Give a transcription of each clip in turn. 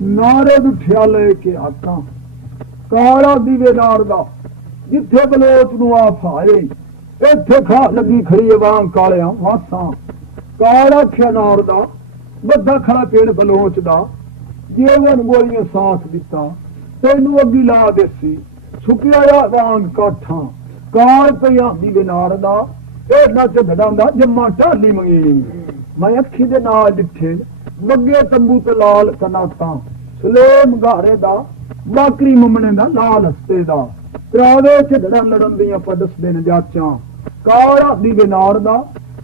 नारद उठिया लेके आता काला दीवे नार दा जिथे बलोच नूं आ फाए इत्थे खा लगी खड़ी वांग कालिया वासा काला ख्या नार दा बड़ा खड़ा पेड़ बलोच दा जेवन गोलियां साथ दिता तेनू अगी ला देसी सुकिया वांग काठा काल पिया दीवे नार दा ਇਹ ਨਾ ਝਗੜਾ ਦਾ ਜੰਮਾ ਢਾਲੀ ਮੰਗੀ ਮੈਂ ਅੱਖੀ ਦੇ ਨਾਲ ਡਿੱਠੇ ਲੱਗੇ ਤੰਬੂ ਤੇ ਲਾਲ ਕਨਾਤਾਂ ਸਲੇਮ ਗਾਰੇ ਦਾ ਬਾਕਰੀ ਮੰਮਣੇ ਦਾ ਲਾਲ ਹਸਤੇ ਦਾ ਤਰਾਵੇ ਝਗੜਾ ਲੜਨ ਦੀਆਂ ਪਦਸਦੇ ਨੇ ਜਾਚਾਂ ਕਾਲਾ ਦੀਵੇ ਨਾਰ ਦਾ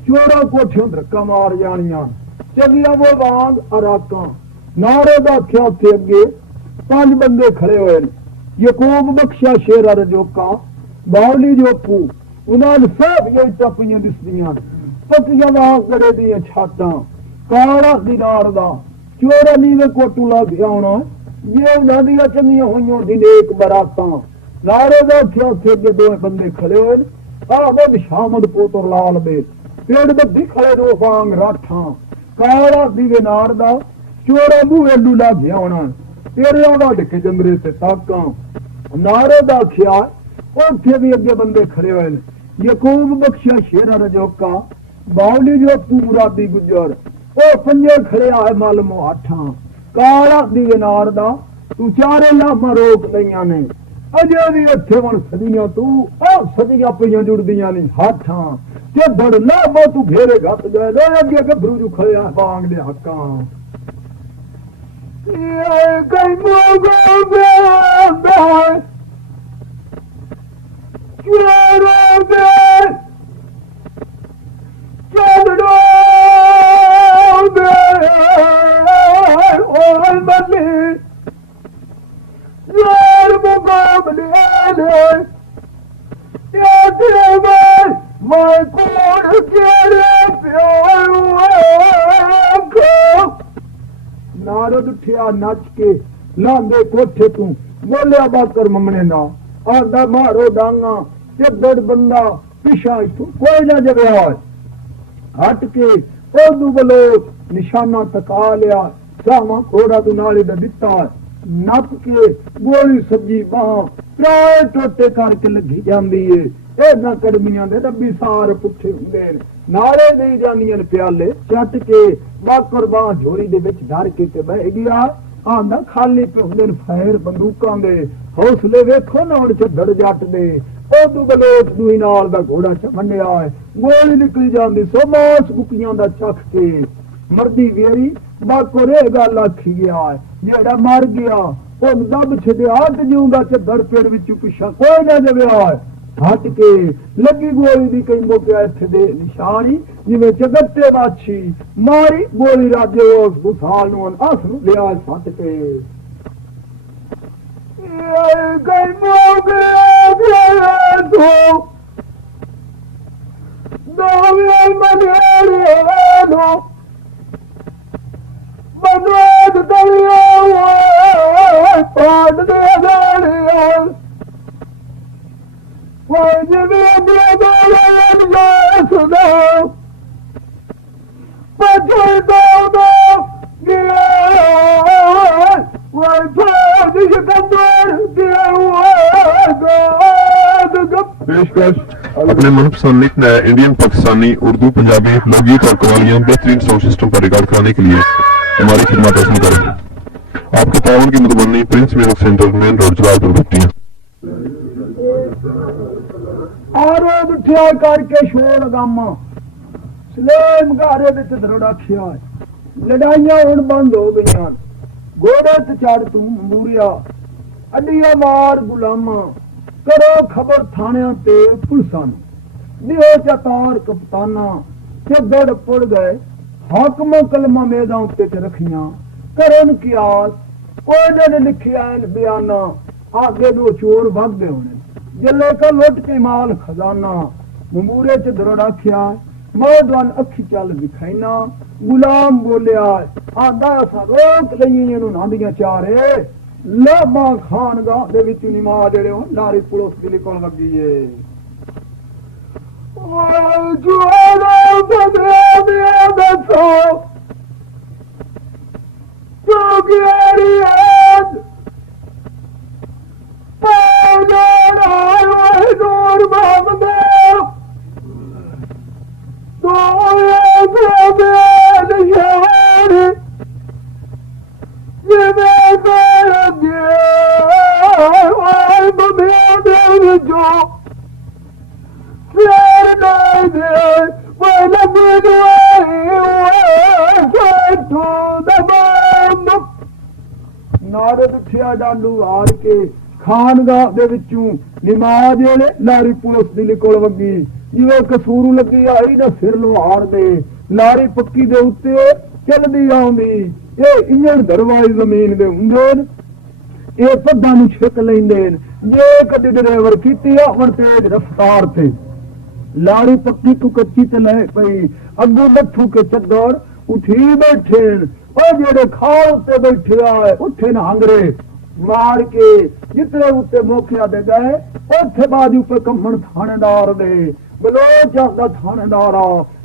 ਚੋਰਾ ਕੋਠਿਓਂ ਧੱਕਾ ਮਾਰ ਜਾਣੀਆਂ ਚੱਲੀਆਂ ਉਹ ਵਾਂਗ ਅਰਾਕਾਂ ਨਾਰੇ ਦਾ ਆਖਿਆ ਉੱਥੇ ਅੱਗੇ 5 ਬੰਦੇ ਖੜੇ ਹੋਏ ਨੇ ਯਕੂਬ ਬਖਸ਼ਾ ਸ਼ੇਰ ਰਜੋਕਾ ਬਾਉਲੀ ਜੋਪੂ ਉਹਨਾਂ ਨੂੰ ਸਭ ਇਹ ਟੱਪੀਆਂ ਦਿਸਦੀਆਂ ਪੱਕੀਆਂ ਵਾਂਗ ਗੜੇ ਦੀਆਂ ਛਾਤਾਂ ਕਾਲਾ ਦਿਨਾਰ ਦਾ ਚੋਰਾ ਨੀਵੇਂ ਕੋਟੂ ਲਾ ਕੇ ਆਉਣਾ ਇਹ ਉਹਨਾਂ ਦੀਆਂ ਚੰਗੀਆਂ ਹੋਈਆਂ ਦਿਨੇਕ ਬਰਾਤਾਂ ਨਾਰੇ ਦਾ ਉੱਥੇ ਅੱਗੇ 2 ਬੰਦੇ ਖੜੇ ਹੋਏ ਆਹ ਸ਼ਾਮਦ ਪੋਤਰ ਲਾਲ ਦੇ ਪੇੜ ਬੱਧੀ ਖੜੇ ਦੋ ਵਾਂਗ ਰਾਠਾਂ ਕਾਲਾ ਦੀਵੇ ਨਾਰ ਦਾ ਚੋਰਾ ਮੂਹੇ ਲੂਲਾ ਗਿਆ ਆਉਣਾ ਤੇਰੇ ਆਉਂਦਾ ਡਿੱਕੇ ਜੰਦਰੇ ਤੇ ਤਾਕਾਂ ਨਾਰੇ ਦਾ ਖਿਆਲ ਉੱਥੇ ਵੀ ਅੱਗੇ ਬੰਦੇ ਖੜੇ ਹੋਏ ਨੇ ਯਕੂਬ ਬਖਸ਼ਾ ਸ਼ੇਰਾ ਰਜੋਕਾ ਬਾਉਲੀ ਜੋ ਪੂਰਾ ਦੀ ਗੁਜਰ ਉਹ ਪੰਜੇ ਖੜਿਆ ਹੈ ਮਲ ਮੁਹਾਠਾਂ ਕਾਲਾ ਦੀਵੇ ਨਾਰ ਦਾ ਤੂੰ ਚਾਰੇ ਲਾਮਾਂ ਰੋਕ ਲਈਆਂ ਨੇ ਅਜੇ ਵੀ ਇੱਥੇ ਹੁਣ ਸਦੀਆਂ ਤੂੰ ਉਹ ਸਦੀਆਂ ਪਈਆਂ ਜੁੜਦੀਆਂ ਨਹੀਂ ਹੱਥਾਂ ਤੇ ਬੜ ਲਾਮਾਂ ਤੂੰ ਘੇਰੇ ਘੱਟ ਗਏ ਲੈ ਅੱਗੇ ਗੱਭਰੂ ਜੂ ਖੜਿਆ ਬਾਂਗ ਦੇ ਹੱਕਾਂ ਇਹ ਕਈ ਮੋਗੋ ਬੇ ਚੋਰੋ ਦੇ ਚੜੋ ਦੇ ਓਏ ਬੱਲੇ ਯਾਰ ਮੁਕਾਬਲੇ ਨੇ ਇਹ ਤੇਰੇ ਮੈਂ ਕੋਲ ਕਿਹੜੇ ਪਿਓ ਨਾਰਦ ਉੱਠਿਆ ਨੱਚ ਕੇ ਲਾਂਦੇ ਕੋਠੇ ਤੂੰ ਬੋਲਿਆ ਬਾਕਰ ਮੰਮਣੇ ਨਾ ਆਂਦਾ ਮਾਰੋ ਡਾਂਗਾ ਤੇ ਬੜ ਬੰਦਾ ਪਿਛਾ ਇਥੋਂ ਕੋਈ ਨਾ ਜਗਿਆ ਹਟ ਕੇ ਉਹਨੂੰ ਬਲੋਚ ਨਿਸ਼ਾਨਾ ਟਕਾ ਲਿਆ ਸਾਵਾਂ ਘੋੜਾ ਤੂੰ ਨਾਲੇ ਦਾ ਦਿੱਤਾ ਨੱਪ ਕੇ ਗੋਲੀ ਸੱਜੀ ਬਾਹ ਪ੍ਰਾਏ ਟੋਟੇ ਕਰਕੇ ਲੱਗੀ ਜਾਂਦੀ ਏ ਇਹਨਾਂ ਕੜਮੀਆਂ ਦੇ ਰੱਬੀ ਸਾਰ ਪੁੱਠੇ ਹੁੰਦੇ ਨੇ ਨਾਲੇ ਦੇ ਜਾਂਦੀਆਂ ਨੇ ਪਿਆਲੇ ਚੱਟ ਕੇ ਬਾਕਰ ਬਾਹ ਝੋਰੀ ਦੇ ਵਿੱਚ ਧਰ ਕੇ ਤੇ ਬਹਿ ਗਿਆ ਆਂਦਾ ਖਾਲੀ ਪੇ ਹੁੰਦੇ ਨੇ ਫਾਇਰ ਬੰਦੂਕਾਂ ਦੇ ਹੌਸਲੇ ਵੇਖੋ ਨਾ ਹੁਣ ਝੱਡੜ ਜੱਟ ਦੇ ਉਹਦੂ ਬਲੋਚ ਦੂਈ ਨਾਲ ਦਾ ਘੋੜਾ ਚ ਮੰਡਿਆ ਹੈ ਗੋਲੀ ਨਿਕਲੀ ਜਾਂਦੀ ਸੋ ਮਾਸ ਕੁਕੀਆਂ ਦਾ ਚੱਖ ਕੇ ਮਰਦੀ ਵੇਰੀ ਬਾਕਰ ਇਹ ਗੱਲ ਆਖੀ ਗਿਆ ਹੈ ਜਿਹੜਾ ਮਰ ਗਿਆ ਉਹ ਦੱਬ ਛੱਡਿਆ ਤੇ ਜਿਉਂਦਾ ਝੱਡੜ ਪੇੜ ਵਿੱਚੋਂ ਪਿਛਾ ਕੋਈ ਨਾ ਜਵਿਆ ਹਟ ਕੇ ਲੱਗੀ ਗੋਲੀ ਦੀ ਕਈ ਮੋਕਿਆ ਇੱਥੇ ਦੇ ਨਿਸ਼ਾਨੀ ਜਿਵੇਂ ਜਗਤੇ ਬਾਛੀ ਮਾਰੀ ਗੋਲੀ ਰਾਜੇ ਉਸ ਗੁਸਾਲ ਨੂੰ ਅਸ ਨੂੰ ਲਿਆ ਸੱਟ ਕੇ ਇਹ ਗਈ ਮੋਗਿਆ ਗਿਆ ਤੂੰ ਦੋਵੇਂ ਮਨੇਰੇ ਨੂੰ ਬਨਵਾਦ ਦਲਿਆ ਪਾੜ ਦੇ ਗਾੜੀਆਂ ਜਿਵੇਂ ਅਗਲੇ ਦੋਲੇ ਸੁਦਾ ਪਛੜ ਦੋ ਗਿਆ ਵਾਈ ਫੋਜ ਸ਼ਕੰਦਰ ਗਿਆ पेशकश अपने मनपसंद लिखना है इंडियन, पाकिस्तानी, उर्दू, पंजाबी, लोकगीत और कवालियां बेहतरीन साउंड सिस्टम पर रिकॉर्ड कराने के लिए हमारी खिदमत हासिल करें। आपके ताउन की मुतमन्नी prince music centre main road Jalalpur Bhattian. आरोद उठिया करके शोर गामा सलेम गारे विच धरोड़ा खिया लड़ाइयां हुण बंद हो गईयां घोड़े ते चढ़ तू मूरिया अड्डिया मार गुलामा करो खबर थाणियां ते पुलिसां दियो चतार कप्ताना ते गड़ पुड़ गए हाकम कलमा मेदा उत्ते च रखियां करन कियास ओ जने लिखिया बयाना आगे दो चोर वगदे होने जल्ले का लुट के माल खजाना ममूरे च दरोड़ा खिया मौजवान अखी चल दिखाईना गुलाम बोलिया आंदा असा रोक लई इनु नांदियां चारे लाबा खानगाह दे विच निमा जेड़े लारी पुलिस दी निकल लगी है ओ जुआनो बदे दे दसो तू गिरी जो फेर दे वो लगी नारद उठिया डालू हार के खानगाह दे विचों नमाज वेले लारी पुलिस दी निकल वगी जिवें कसूरू लगी आई ना सिर लोहार दे लारी पक्की दे उत्ते चलदी आउंदी ये इंजन दरवाई जमीन दे हुंदे ये पद्दां नूं छिक लैंदे जे कदी ड्राइवर कीती आ हुण तेज रफ्तार ते लारी पक्की तू कच्ची ते ले पई अगू नठू के चद्दर उठी बैठे जेड़े खाल उत्ते बैठे आए उठे न हंगरे मार के जितने उत्ते मोखिया दे गए उथे बाजू पे कम्मण थानेदार दे बलोच आंदा थानेदार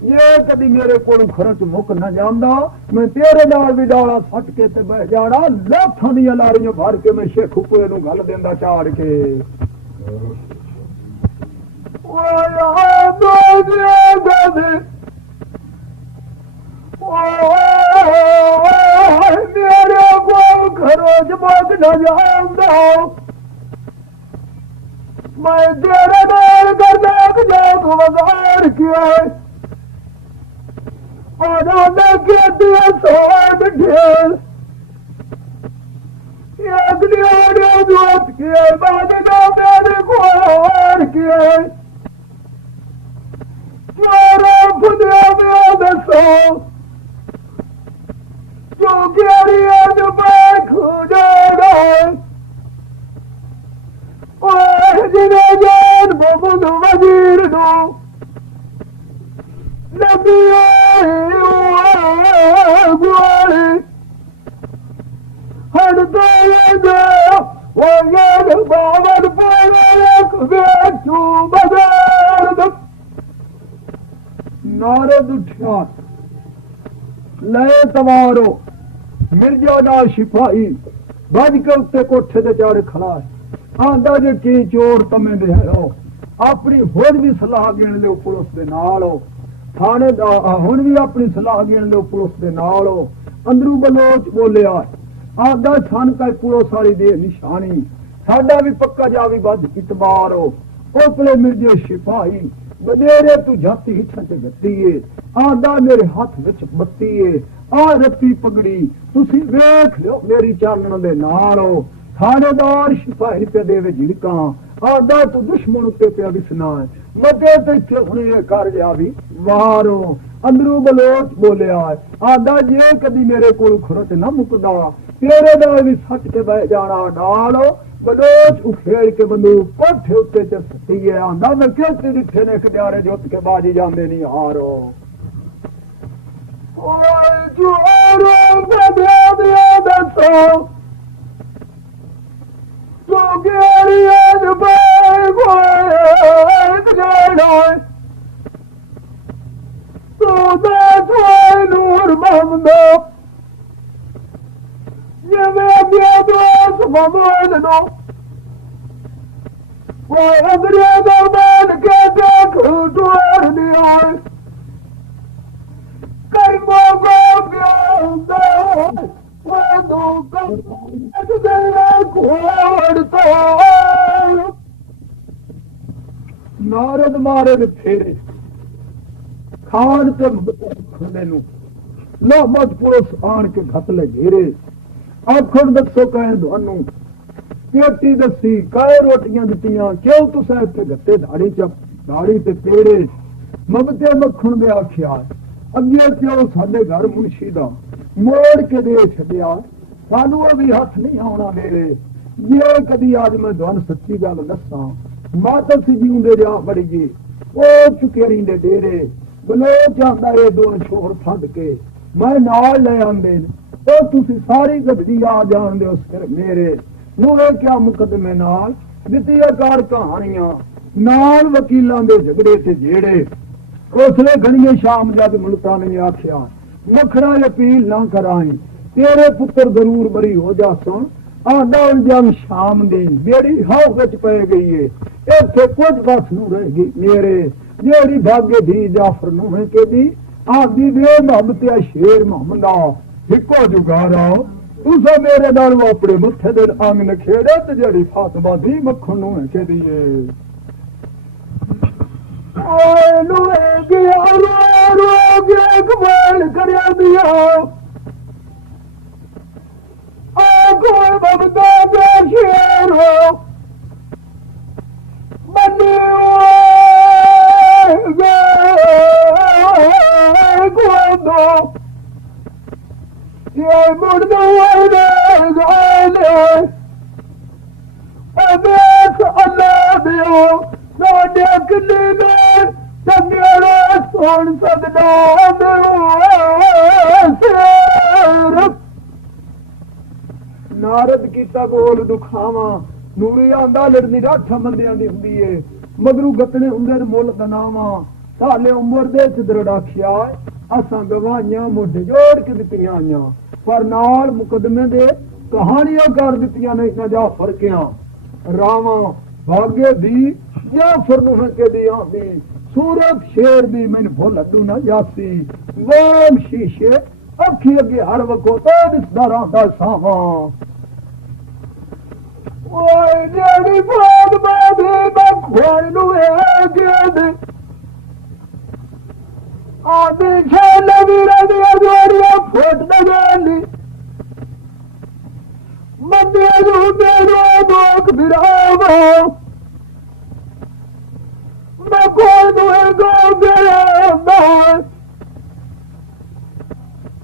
ये कदी मेरे को खर्च मुक न जांदा मैं तेरे नाल भी डाला फट के ते बह जाना लाखां दी लारियां भर के मैं शेख उपे नूं गल देंदा चाड़ के मेरे को खरोच मुक न जांदा मैं तेरे नाल करदा जाग वगार किया और के दिया सोड ढेल अगली ओरे दुआत किया बाद ना मेरे को हार किया चोरा खुदा में दसो जो गेरी आज मैं खुदा और जिन्हें जान बबुल वजीर दो नबी गुआरे हर दो वो याद बावन पालक बेचू बजार दो नारद उठा लय तवारो मिर्जा नाल सिपाही बज के उत्ते कोठे ते चढ़ खड़ा है आंदा जे की चोर तमे दे हो अपनी होर भी सलाह गिण लो पुलिस दे नाल हो थाने हुण भी अपनी सलाह गिण लो पुलिस दे नाल हो अंदरू बलोच बोलिया आंदा सन का पुलिस वाली दे निशानी साडा भी पक्का जावी बद इतबार हो ओपले मिर्जे सिपाही बडेरे तू जाती हिठा च गत्ती है आंदा मेरे हाथ विच बत्ती है आ रत्ती पगड़ी तुसी वेख लो मेरी चानण दे नाल हो थानेदार सिपाही पे देवे झिड़का आदा तू दुश्मन उत्ते पे विसना है मते ते इत्थे हुणे कर जा भी वारो अंदरू बलोच बोलिया आदा जे कदी मेरे कोल खुरच ना मुकदा तेरे नाल भी सच के बह जाना डाल बलोच उखेड़ के बंदूक कोठे उत्ते च सट्टी है आंदा मैं किते दिखे ने खड़ियारे जुत के बाजी जांदे नहीं हारो ओए जोरो बदे दे दसो तो गेरी आज बाय गोए गड़ो तो दस नूर महमदो ये मैं दोस्त ममोन दो वो अगरे दो मान के देख डोर दियो कई मोगो ब्यादा वो दो नारद मारे फेरे खान ते नू लो मत पुलिस आन के घत ले घेरे आखर दसो कहे थानू पेटी दसी कहे रोटियां दित्तियां क्यों तुसा इत्थे गत्ते दाड़ी च दाड़ी ते पेड़े ममते मक्खण दे आख्या अगे क्यों साडे घर मुंशी दा मोड़ के दे छड्या सानू अभी हाथ नहीं आना मेरे ये कदी आज मैं तुहानू सच्ची गल दसा माता सी जीउंदे जा बड़ी जी ओ चुकेरी दे डेरे बलोच आंदा ये दोन छोर फंड के मैं नाल ले आंदे ओ तुसी सारी गड्डी आ जान दे सिर मेरे नू ए क्या मुकदमे नाल दित्तियां कार कहानियां नाल वकीलां दे झगड़े ते जेड़े उसने घड़िए शाम जद मुल्का ने आख्या मखड़ा अपील ना कराई तेरे पुत्र जरूर बरी हो जा सुन आदा जम शाम दी मेरी हाउ विच पै गई है इत्थे कुछ बस नू रहेगी मेरे जेड़ी भागे दी जाफर नू है के दी आदी वे मोहब्बत शेर मोहम्मदा हिको जुगारा तुसा मेरे नाल अपने मत्थे दे अंग नखेड़े ते जेड़ी फातिमा दी मक्खन नूं कहदी है ओए लुए गया रो गया कमाल करया दिया आ कोई बबदा दे शेर हो बन्नी दो ये मुर्दा देख अल्लाह दियो साडे किन्नी देर चंगे सुन सकदा नारद कीता बोल दुखावा ਨੂਰੀ ਆਂਦਾ ਲੜਨੀ ਰਾਠਾ ਬੰਦਿਆਂ ਦੀ ਹੁੰਦੀ ਏ ਮਗਰੂ ਗੱਤਣੇ ਹੁੰਦੇ ਨੇ ਮੁੱਲ ਦਨਾਵਾ ਸਾਲੇ ਉਮਰ ਦੇ ਚ ਦਰੜਾਖਿਆ ਅਸਾਂ ਗਵਾਈਆਂ ਮੋਢੇ ਜੋੜ ਕੇ ਦਿੱਤੀਆਂ ਆਈਆਂ ਪਰ ਨਾਲ ਮੁਕਦਮੇ ਦੇ ਕਹਾਣੀਆਂ ਕਰ ਦਿੱਤੀਆਂ ਨੇ ਨਾ ਜਾ ਫਰਕਿਆਂ ਰਾਵਾਂ ਭਾਗੇ ਦੀ ਜਾਫਰ ਨੂੰ ਹਕੇ ਦੀ ਆਂਦੀ ਸੂਰਤ ਸ਼ੇਰ ਦੀ ਮੈਨੂੰ ਭੁੱਲ ਅੱਡੂ ਨਾ ਜਾਸੀ ਵਾਮ ਸ਼ੀਸ਼ੇ ਅੱਖੀ ਅੱਗੇ ਹਰ ਵਕੋ ਤੇ ਦਿਸਦਾ ਰਹਿੰਦਾ ਸਾਵਾਂ ओए जेड़ी बात बाधी मैं खोल लुए गेद आदि छल वीर दिया जोड़िया फुट दगाली मध्य रूपे दोक बिरावा मैं खोल दुए गो गया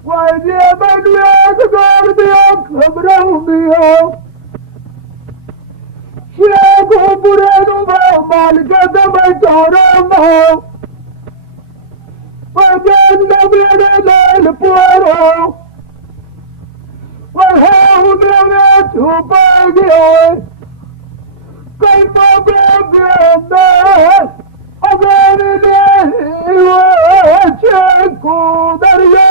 कोई जे बनिया कर दिया खबर दिया को बुरे माल के बैठा मेरे लाल पुआरो छुप गया कई अगर को दरिया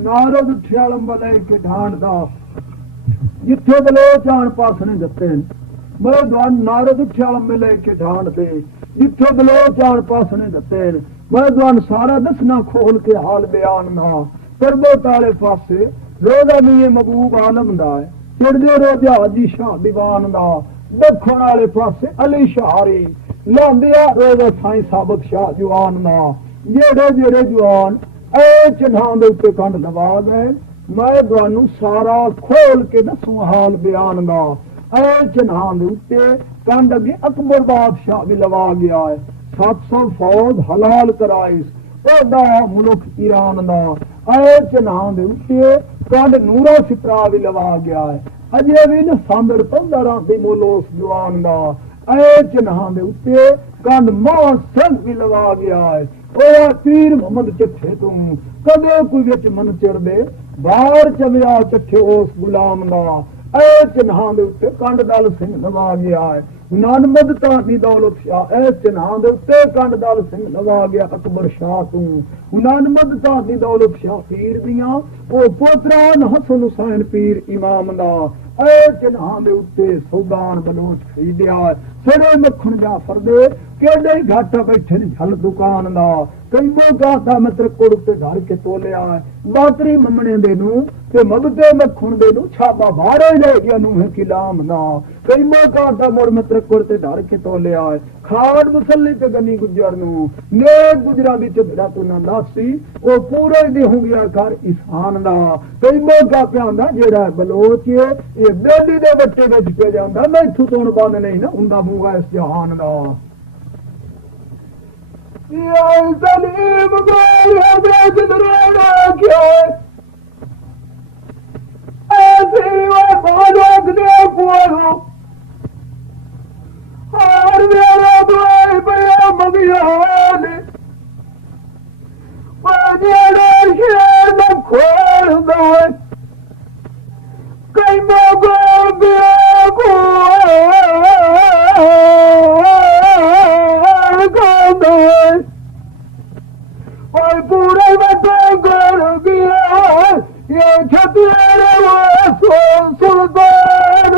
नारद उठिया लंबा लेके ढांडदा जिथे बलोच आन पास ने दते मैं द्वान नारद उठ्या लंबे लेके ढांड दे जिथे बलोच आन पास ने दते मैं द्वान सारा दसना खोल के हाल बयान ना तरबत वाले पासे रोजा मिये महबूब आलम दा है चिड़दे रोजा हाजी शाह दीवान दा दखण वाले पासे अली शहारी लांदिया रोजा साईं साबत शाह जवान ना जेड़े जेड़े जवान ए चिन्हां दे उत्ते कंड दबा गए मैं ਤੁਹਾਨੂੰ ਸਾਰਾ ਖੋਲ ਕੇ ਦੱਸੂ ਹਾਲ ਬਿਆਨ ਦਾ ਐ ਚਨਾਹ ਦੇ ਉੱਤੇ ਕੰਡ ਅੱਗੇ ਅਕਬਰ ਬਾਦਸ਼ਾਹ ਵੀ ਲਵਾ ਗਿਆ ਹੈ 700 ਫੌਜ ਹਲਾਲ ਕਰਾਈ ਉਹਦਾ ਮੁਲਕ ਈਰਾਨ ਦਾ ਐ ਚਨਾਹ ਦੇ ਉੱਤੇ ਕੰਡ ਨੂਰਾ ਸਿਤਰਾ ਵੀ ਲਵਾ ਗਿਆ ਹੈ ਅਜੇ ਵੀ ਨਾ ਸਾਂਦਰ ਪੰਦਰਾਂ ਦੇ ਮੋਲੋਸ ਜਵਾਨ ਦਾ ਐ ਚਨਾਹ ਦੇ ਉੱਤੇ ਕੰਡ ਮਾਂ ਸਿੰਘ ਵੀ ਲਵਾ ਗਿਆ ਹੈ ਉਹ ਤੀਰ ਮੁਹੰਮਦ ਚੱਠੇ ਤੋਂ ਕਦੇ ਕੋਈ ਵਿੱਚ ਮਨ ਚੜਦੇ ਬਾਹਰ ਚਵਿਆ ਚੱਠੇ ਉਸ ਗੁਲਾਮ ਦਾ ਐ ਚਨਾਹ ਦੇ ਉੱਤੇ ਕੰਡ ਦਲ ਸਿੰਘ ਲਵਾ ਗਿਆ ਹੈ ਨਾਨਮਦ ਤਾਨੀ ਦੌਲਤ ਸ਼ਾਹ ਐ ਚਨਾਹ ਦੇ ਉੱਤੇ ਕੰਡ ਦਲ ਸਿੰਘ ਲਵਾ ਗਿਆ ਅਕਬਰ ਸ਼ਾਹ ਤੋਂ ਨਾਨਮਦ ਤਾਨੀ ਦੌਲਤ ਸ਼ਾਹ ਪੀਰ ਦੀਆਂ ਉਹ ਪੋਤਰਾ ਹਸਨ ਹੁਸੈਨ ਪੀਰ ਇਮਾਮ ਦਾ ਐ ਚਨਾਹ ਦੇ ਉੱਤੇ ਸੌਦਾਨ ਬਲੋਚ ਖਰੀਦਿਆ ਸਿਰੇ ਮੱਖਣ ਜਾਫਰ ਦੇ ਕਿਹੜੇ ਘਾਟ ਬੈਠੇ ਨੇ ਝਲ ਦੁਕਾਨ ਦਾ ਕਈ ਮੋਗਾ ਦਾ ਮਤਰ ਕੋੜ ਤੇ ਘਰ ਕੇ ਤੋਲਿਆ ਬਾਤਰੀ ਮੰਮਣੇ ਦੇ ਨੂੰ ਤੇ ਮਬਤੇ ਮੱਖਣ ਦੇ ਨੂੰ ਛਾਪਾ ਬਾਹਰੇ ਲੈ ਗਿਆ ਨੂੰ ਹੈ ਕਿਲਾਮ ਨਾ ਕਈ ਮੋਗਾ ਦਾ ਮੋੜ ਮਤਰ ਕੋੜ ਤੇ ਘਰ ਕੇ ਤੋਲਿਆ ਖਾਨ ਮੁਸੱਲੀ ਤੇ ਗਨੀ ਗੁਜਰ ਨੂੰ ਨੇਕ ਗੁਜਰਾਂ ਵਿੱਚ ਜਿਹੜਾ ਤੂੰ ਨਾ ਲਾਸੀ ਉਹ ਪੂਰੇ ਦੇ ਹੋ ਗਿਆ ਘਰ ਇਸਾਨ ਦਾ ਕਈ ਮੋਗਾ ਪਿਆਂਦਾ ਜਿਹੜਾ ਬਲੋਚ ਇਹ ਬੇਦੀ ਦੇ ਬੱਟੇ ਵਿੱਚ ਪੈ ਜਾਂਦਾ ਮੈਂ ਇੱਥੋਂ ਤੋਂ ਬੰਦ ਨਹੀਂ ਨਾ ਹੁੰਦਾ ਮੂੰਗਾ ਇਸ ਜਹਾਨ ਦਾ يا سليم قال يا بيت درونا كيف أسي وفالوك نفوه هار ميرا دواي بيا مغيالي ودينا شيء نكور دواي كي مقام بياكوه पूरे ये छतरे सुल्तान